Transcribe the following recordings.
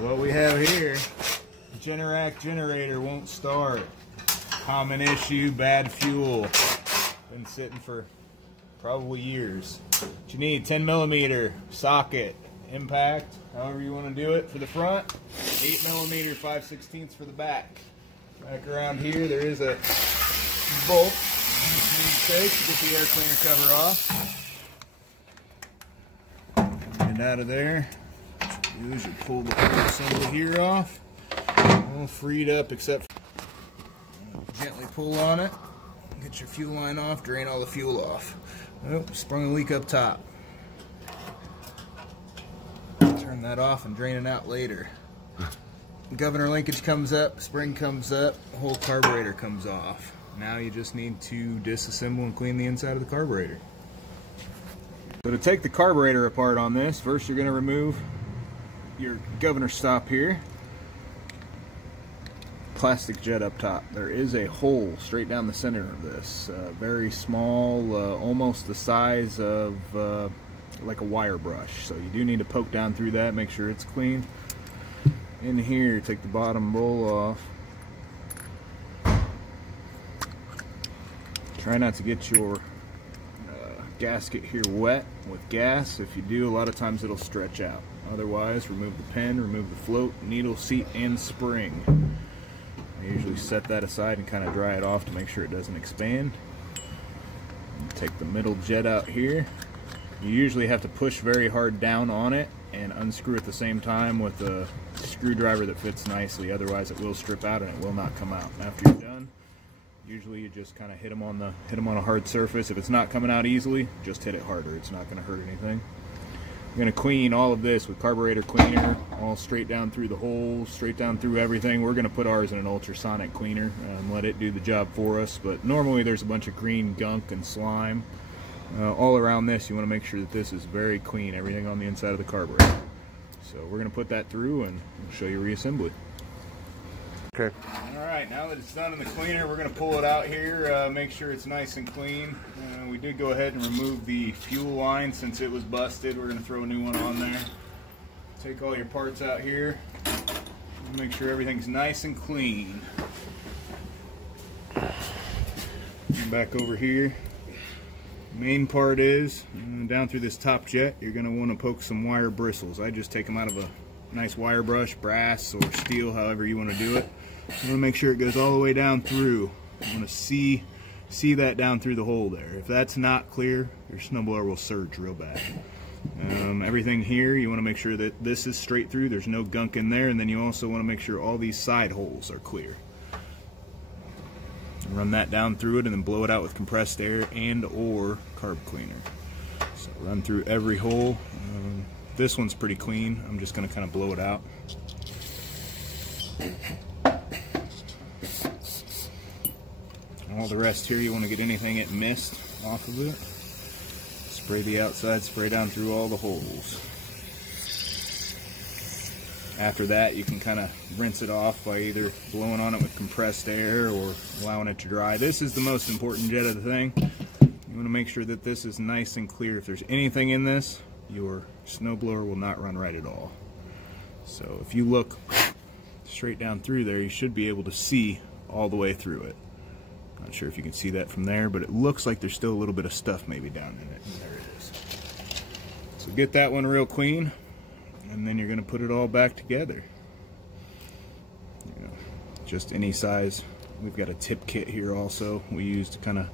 What we have here, Generac Generator won't start. Common issue, bad fuel. Been sitting for probably years. What you need, 10mm socket, impact, however you want to do it for the front. 8mm 5/16 for the back. Back around here there is a bolt you need to take to get the air cleaner cover off. And out of there, you usually pull the whole assembly here off. All freed up except for gently pull on it. Get your fuel line off, drain all the fuel off. Oh, sprung a leak up top. Turn that off and drain it out later. Governor linkage comes up, spring comes up, whole carburetor comes off. Now you just need to disassemble and clean the inside of the carburetor. So to take the carburetor apart on this, first you're going to remove your governor stop here. Plastic jet up top. There is a hole straight down the center of this. Very small, almost the size of like a wire brush. So you do need to poke down through that, make sure it's clean. In here, take the bottom roll off. Try not to get your gasket here wet with gas. If you do, a lot of times it'll stretch out. Otherwise, remove the pin, remove the float, needle, seat, and spring. I usually set that aside and kind of dry it off to make sure it doesn't expand. Take the middle jet out here. You usually have to push very hard down on it and unscrew at the same time with a screwdriver that fits nicely, otherwise it will strip out and it will not come out. After you're done, usually you just kind of hit them on a hard surface. If it's not coming out easily, just hit it harder. It's not going to hurt anything. I'm going to clean all of this with carburetor cleaner, all straight down through the holes, straight down through everything. We're going to put ours in an ultrasonic cleaner and let it do the job for us, but normally there's a bunch of green gunk and slime all around this. You want to make sure that this is very clean, everything on the inside of the carburetor. So we're going to put that through and we'll show you reassembly. Okay. Alright, now that it's done in the cleaner, we're going to pull it out here, make sure it's nice and clean. We did go ahead and remove the fuel line since it was busted. We're going to throw a new one on there. Take all your parts out here, make sure everything's nice and clean. Back over here. Main part is, down through this top jet, you're going to want to poke some wire bristles. I just take them out of a nice wire brush, brass or steel, however you want to do it. You want to make sure it goes all the way down through. You want to see that down through the hole there. If that's not clear, your snowblower will surge real bad. Everything here, you want to make sure that this is straight through, there's no gunk in there, and then you also want to make sure all these side holes are clear. Run that down through it and then blow it out with compressed air and or carb cleaner. So run through every hole. This one's pretty clean. I'm just going to kind of blow it out. All the rest here, you want to get anything it missed off of it. Spray the outside, spray down through all the holes. After that, you can kind of rinse it off by either blowing on it with compressed air or allowing it to dry. This is the most important jet of the thing. You want to make sure that this is nice and clear. If there's anything in this, your snowblower will not run right at all. So if you look straight down through there, you should be able to see all the way through it. Not sure if you can see that from there, but it looks like there's still a little bit of stuff maybe down in it. And there it is. So get that one real clean, and then you're going to put it all back together. You know, just any size. We've got a tip kit here also we use to kind of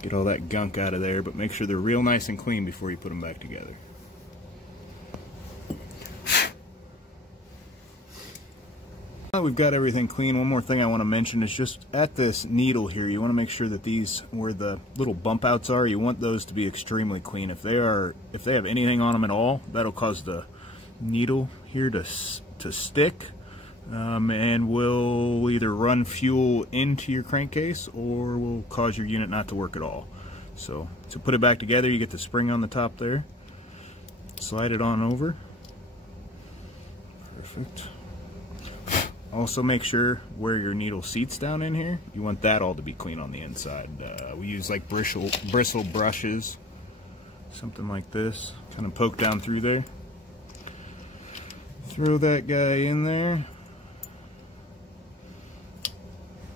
get all that gunk out of there, but make sure they're real nice and clean before you put them back together. Now we've got everything clean. One more thing I want to mention is just at this needle here, you want to make sure that these, where the little bump outs are, you want those to be extremely clean. If they have anything on them at all, that'll cause the needle here to stick and will either run fuel into your crankcase or will cause your unit not to work at all. So to put it back together, you get the spring on the top there, slide it on over. Perfect. Also make sure where your needle seats down in here, you want that all to be clean on the inside. We use like bristle brushes, something like this, kind of poke down through there. Throw that guy in there.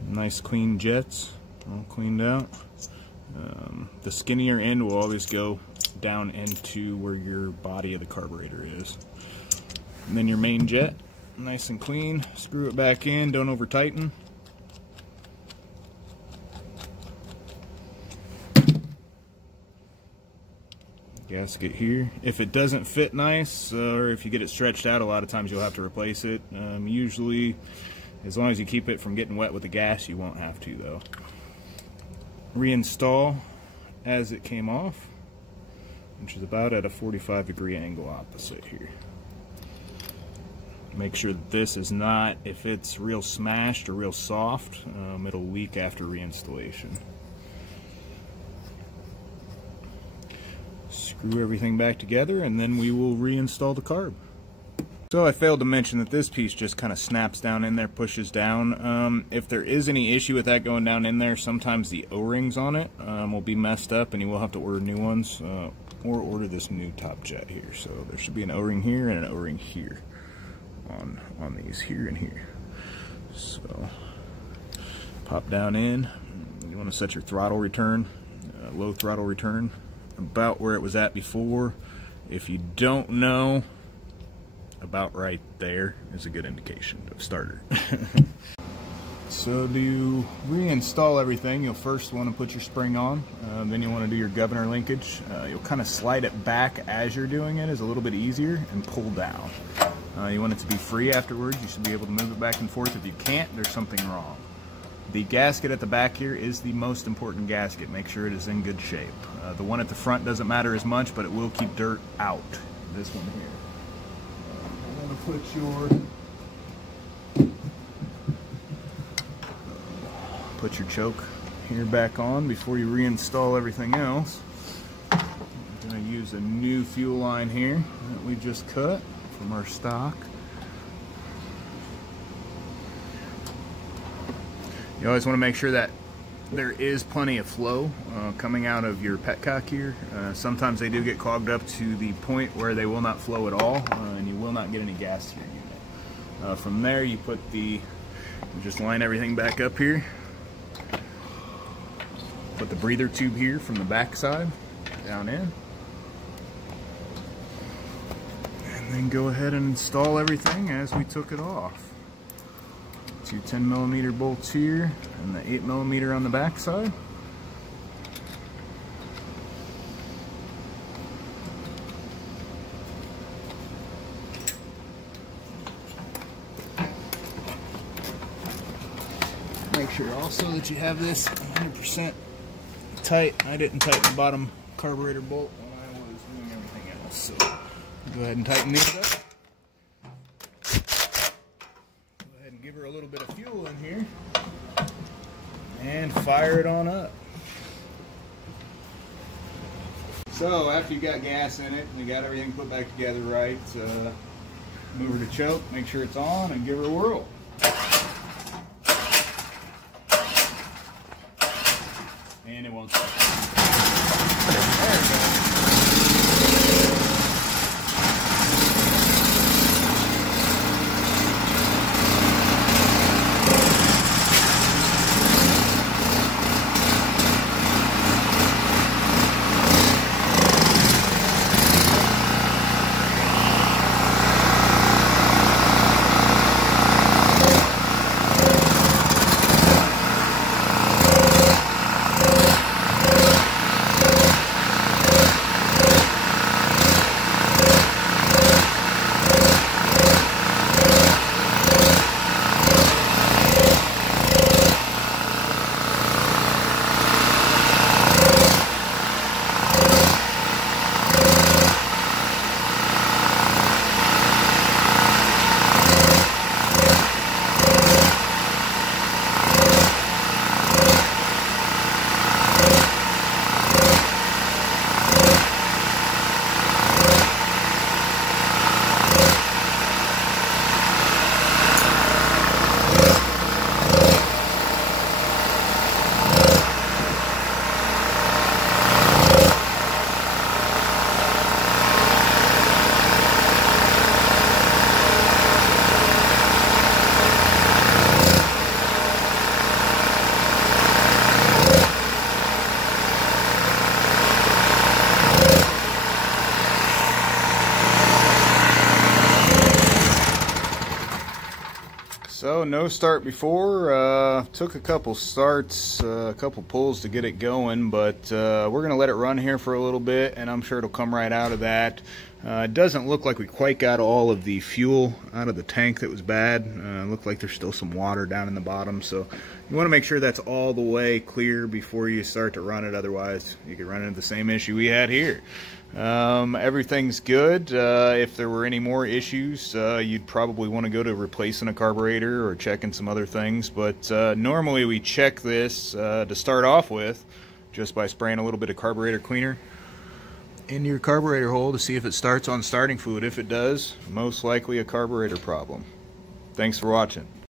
Nice clean jets, all cleaned out. The skinnier end will always go down into where your body of the carburetor is. And then your main jet, nice and clean. Screw it back in, don't over tighten. Gasket here. If it doesn't fit nice, or if you get it stretched out, a lot of times you'll have to replace it. Usually, as long as you keep it from getting wet with the gas, you won't have to though. Reinstall as it came off, which is about at a 45-degree angle opposite here. Make sure that this is not, if it's real smashed or real soft, it'll leak after reinstallation. Screw everything back together and then we will reinstall the carb. So I failed to mention that this piece just kind of snaps down in there, pushes down. If there is any issue with that going down in there, sometimes the O-rings on it will be messed up and you will have to order new ones or order this new top jet here. So there should be an O-ring here and an O-ring here on these here and here. So pop down in. You want to set your throttle return, low throttle return, about where it was at before. If you don't know, about right there is a good indication of starter. So to reinstall everything, you'll first want to put your spring on, then you'll want to do your governor linkage. You'll kind of slide it back as you're doing it, is a little bit easier, and pull down. You want it to be free afterwards. You should be able to move it back and forth. If you can't, there's something wrong. The gasket at the back here is the most important gasket. Make sure it is in good shape. The one at the front doesn't matter as much, but it will keep dirt out. This one here. I'm going to put your choke here back on before you reinstall everything else. I'm going to use a new fuel line here that we just cut from our stock. You always want to make sure that there is plenty of flow coming out of your petcock here. Sometimes they do get clogged up to the point where they will not flow at all, and you will not get any gas through your unit. From there, you just line everything back up here. Put the breather tube here from the back side down in, and then go ahead and install everything as we took it off. Two 10mm bolts here and the 8mm on the back side. Make sure also that you have this 100% tight. I didn't tighten the bottom carburetor bolt when I was doing everything else, so go ahead and tighten these up. Give her a little bit of fuel in here and fire it on up. So after you got gas in it and you got everything put back together right, move her to choke, make sure it's on, and give her a whirl. And it won't stop. There we go. So no start before, took a couple starts, a couple pulls to get it going, but we're going to let it run here for a little bit, and I'm sure it'll come right out of that. It doesn't look like we quite got all of the fuel out of the tank that was bad. It looked like there's still some water down in the bottom, so you want to make sure that's all the way clear before you start to run it. Otherwise you could run into the same issue we had here. Everything's good. If there were any more issues, you'd probably want to go to replacing a carburetor or checking some other things, but normally we check this to start off with just by spraying a little bit of carburetor cleaner into your carburetor hole to see if it starts on starting fluid. If it does, most likely a carburetor problem. Thanks for watching.